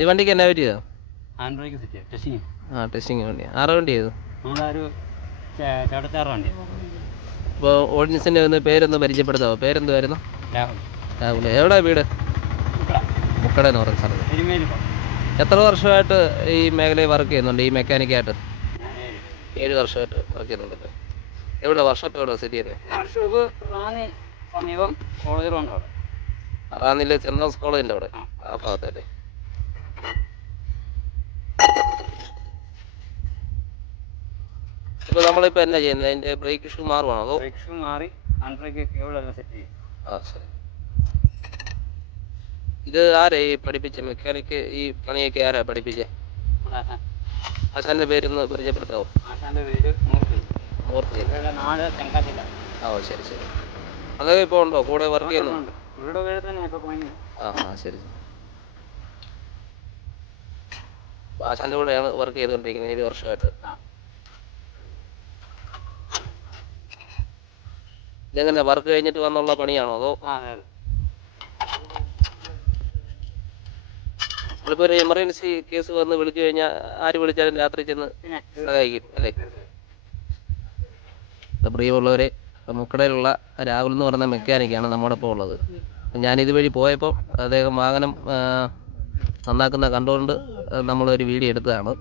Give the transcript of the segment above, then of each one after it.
ഈ വണ്ടിക്ക് എന്നാ പറ്റിയതോ? ആൻഡ്രോയ്ക്ക് സെറ്റ് ടെസ്റ്റിങ്. ടെസ്റ്റിങ് വണ്ടി. ആറ് വണ്ടി ചെയ്തു. നമ്മളൊരു ചേട്ടച്ചാറ് വണ്ടി. ഇപ്പോൾ ഓഡിയൻസിൻ്റെ ഒന്ന് പേരൊന്ന് പരിചയപ്പെടുത്താമോ? പേരെന്തുമായിരുന്നു? രാഹുൽ. രാഹുൽ. എവിടെ വീട്? മുക്കട എന്ന് പറയുന്ന സ്ഥലത്ത്. എത്ര വർഷമായിട്ട് ഈ മേഖലയിൽ വർക്ക് ചെയ്യുന്നുണ്ട്, ഈ മെക്കാനിക്കായിട്ട്? 7 വർഷമായിട്ട് വർക്ക് ചെയ്യുന്നുണ്ടല്ലേ. എവിടെ വർഷോപ്പ് എവിടെ സെറ്റ് ചെയ്യുന്നത്? വർഷോപ്പ് റാന്നി സമീപം കോളേജ് റോഡ് അവിടെ. റാന്നിയിലെ സെൻറ് തോമസ് കോളേജിൻ്റെ അവിടെ, ആ ഭാഗത്തല്ലേ. ഇപ്പോൾ നമ്മളിപ്പോൾ എന്നാ ചെയ്യുന്നത്? അതിൻ്റെ ബ്രേക്ക് ഷൂ മാറുവാണോ അതോ? ബ്രേക്ക് ഷൂ മാറി ആൻഡ്രോയ്ക്ക് കേബിളെല്ലാം സെറ്റ് ചെയ്യും. ശരി. ഇത് ആരാ ഈ പഠിപ്പിച്ചേ? മെക്കാനിക്ക് ഈ പണിയൊക്കെ ആരാ പഠിപ്പിച്ചേ? ആശാൻ്റെ പേരൊന്ന് പരിചയപ്പെടുത്താവോ? ആശാൻ്റെ പേര് മൂർത്തി. മൂർത്തി. നാട് തെങ്കാശില്ല. ശരി ശരി. അതൊക്കെ ഇപ്പോൾ ഉണ്ടോ കൂടെ വർക്ക് ചെയ്യുന്നുണ്ട്? ഇവിടെ പേര് തന്നെ ഇപ്പോൾ പണി. ശരി. ആശാൻ്റെ കൂടെയാണ് വർക്ക് ചെയ്തുകൊണ്ടിരിക്കുന്നത് 7 വർഷമായിട്ട്. ഇതെങ്ങനെ വർക്ക് കഴിഞ്ഞിട്ട് വന്നുള്ള പണിയാണോ അതോ? നമ്മളിപ്പോൾ ഒരു എമർജൻസി കേസ് വന്ന് വിളിച്ചു കഴിഞ്ഞാൽ ആര് വിളിച്ചാലും രാത്രി ചെന്ന് സഹായിക്കും അല്ലേ? പ്രിയമുള്ളവരെ, മുക്കടയിലുള്ള രാഹുൽ എന്ന് പറയുന്ന മെക്കാനിക്കാണ് നമ്മുടെ ഇപ്പോൾ ഉള്ളത്. ഞാനിതുവഴി പോയപ്പോൾ അദ്ദേഹം വാഹനം നന്നാക്കുന്ന കണ്ടുകൊണ്ട് നമ്മളൊരു വീഡിയോ എടുത്തതാണ്.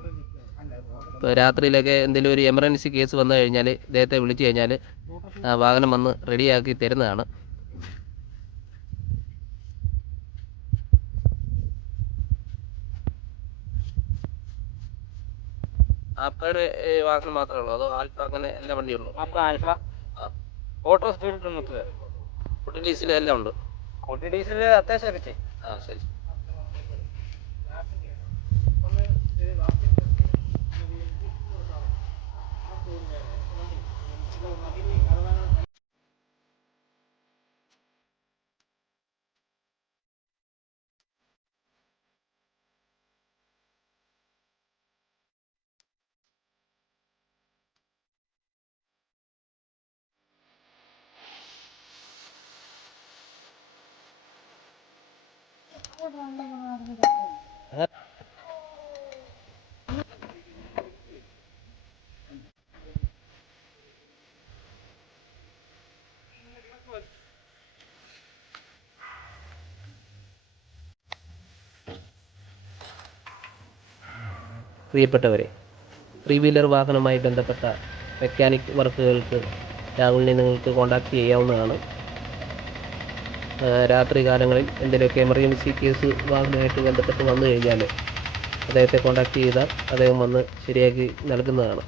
ഇപ്പോൾ രാത്രിയിലൊക്കെ എന്തെങ്കിലും ഒരു എമർജൻസി കേസ് വന്നു കഴിഞ്ഞാൽ ഇദ്ദേഹത്തെ വിളിച്ചു കഴിഞ്ഞാൽ വാഹനം വന്ന് റെഡിയാക്കി തരുന്നതാണ്. ആൽഫയുടെ വാഹനം മാത്രമേ ഉള്ളൂ അതോ ആൽഫ അങ്ങനെ എല്ലാ വണ്ടിയുള്ളൂ? ആൽഫ ഓട്ടോ സ്പീഡ് നിർത്തുക. ഫുഡ് ഡീസൽ എല്ലാം ഉണ്ട്. ഫുഡ് ഡീസൽ അത്യാവശ്യമൊക്കെ ചെയ്യും. ശരി. പ്രിയപ്പെട്ടവരെ, ത്രീ വീലർ വാഹനവുമായി ബന്ധപ്പെട്ട മെക്കാനിക് വർക്കുകൾക്ക് രാഹുലിനെ നിങ്ങൾക്ക് കോൺടാക്റ്റ് ചെയ്യാവുന്നതാണ്. രാത്രി കാലങ്ങളിൽ എന്തെങ്കിലുമൊക്കെ എമർജൻസി കേസ് വാഹനമായിട്ട് ബന്ധപ്പെട്ട് വന്നു കഴിഞ്ഞാൽ അദ്ദേഹത്തെ കോൺടാക്റ്റ് ചെയ്താൽ അദ്ദേഹം വന്ന് ശരിയാക്കി നൽകുന്നതാണ്.